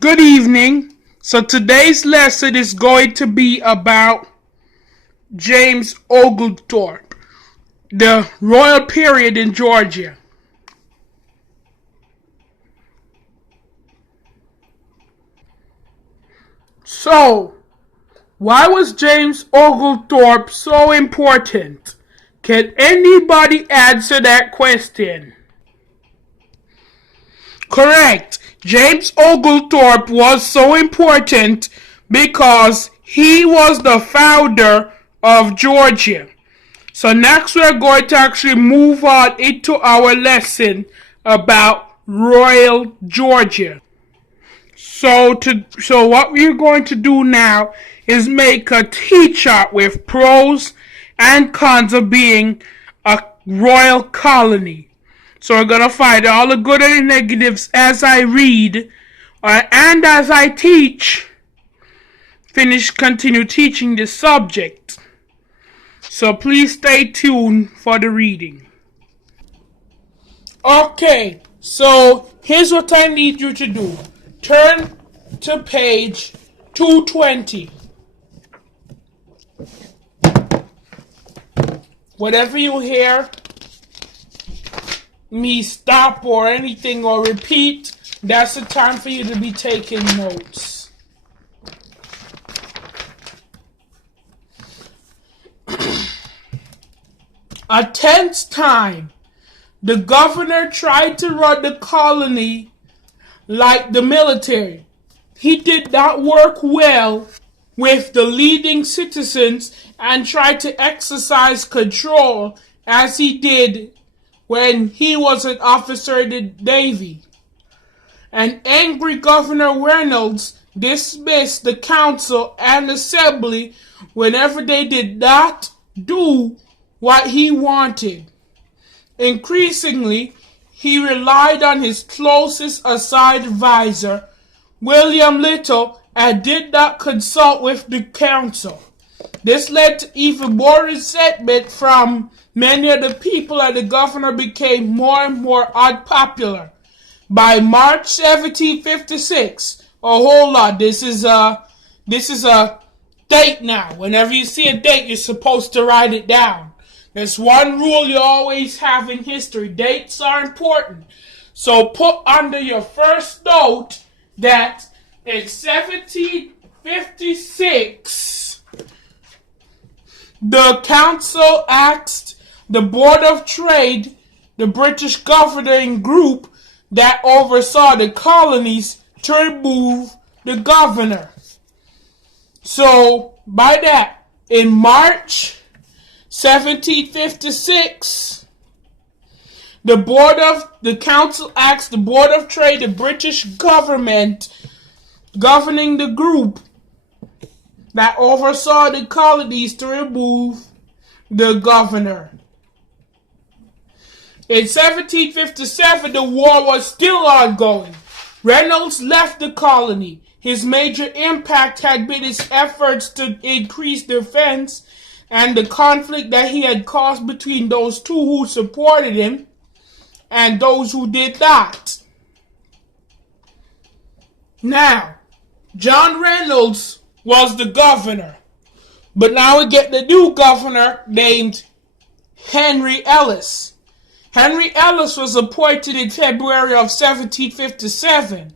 Good evening. So today's lesson is going to be about James Oglethorpe, the royal period in Georgia. So, why was James Oglethorpe so important? Can anybody answer that question? Correct. James Oglethorpe was so important because he was the founder of Georgia. So next we're going to actually move on into our lesson about Royal Georgia. So what we're going to do now is make a T-chart with pros and cons of being a royal colony. So we're going to find all the good and the negatives as I read and as I continue teaching this subject. So please stay tuned for the reading. Okay, so here's what I need you to do. Turn to page 220. Whatever you hear me stop or anything or repeat, that's the time for you to be taking notes. A tenth time, the governor tried to run the colony like the military. He did not work well with the leading citizens and tried to exercise control as he did when he was an officer in the Navy. An angry Governor Reynolds dismissed the council and assembly whenever they did not do what he wanted. Increasingly, he relied on his closest assigned advisor, William Little, and did not consult with the council. This led to even more resentment from many of the people, and the governor became more and more unpopular. By March 1756, hold on, this is a date now. Whenever you see a date, you're supposed to write it down. There's one rule you always have in history. Dates are important. So put under your first note that in 1756, the council asked the Board of Trade, the British governing group that oversaw the colonies, to remove the governor. So by that, in March 1756, the council asked the Board of Trade, the British government governing the group that oversaw the colonies, to remove the governor. In 1757, the war was still ongoing. Reynolds left the colony. His major impact had been his efforts to increase defense and the conflict that he had caused between those two who supported him and those who did not. Now, John Reynolds was the governor, but now we get the new governor named Henry Ellis. Henry Ellis was appointed in February of 1757,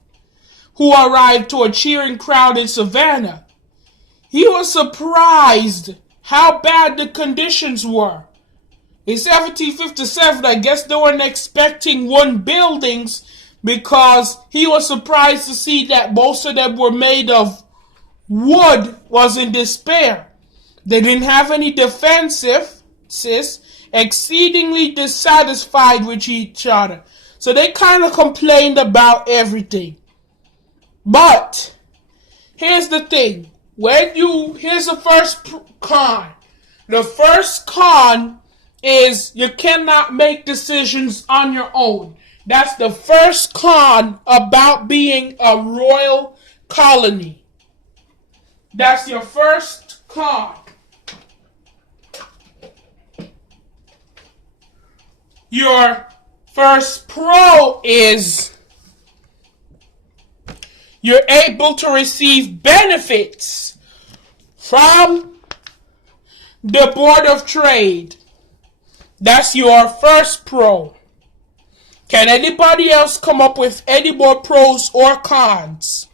who arrived to a cheering crowd in Savannah. He was surprised how bad the conditions were. In 1757, I guess they weren't expecting wooden buildings because he was surprised to see that most of them were made of wood. Was in despair. They didn't have any defenses, exceedingly dissatisfied with each other. So they kind of complained about everything. But here's the thing. Here's the first con. The first con is you cannot make decisions on your own. That's the first con about being a royal colony. That's your first con. Your first pro is You're able to receive benefits from the Board of Trade. That's your first pro. Can anybody else come up with any more pros or cons?